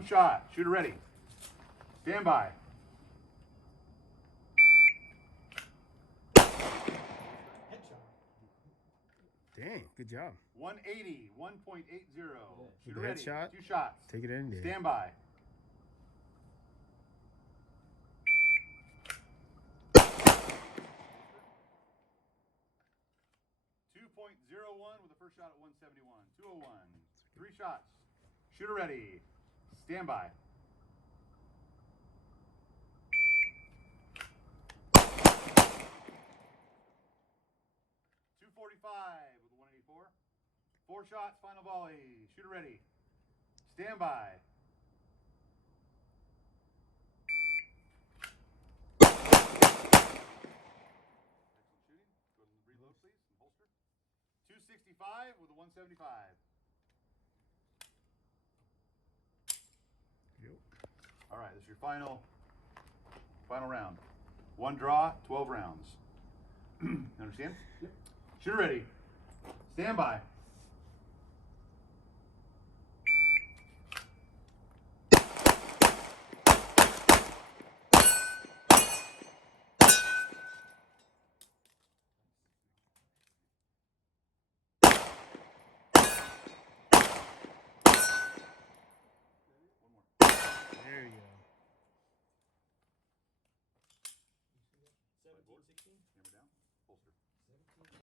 One shot. Shooter ready. Stand by. Dang, good job. 180, 1.80. With Shooter the ready. headshot? 2 shots. Take it in, dude. Stand by. .01 with the first shot at 171. 201. 3 shots. Shooter ready. Stand by. .245 with a 184. 4 shots. Final volley. Shooter ready. Stand by. Excellent shooting. Go ahead and reload, please, and holster. 265 with a 175. Yep. All right, this is your final round. 1 draw, 12 rounds. Understand? Yep. Shooter ready. Stand by.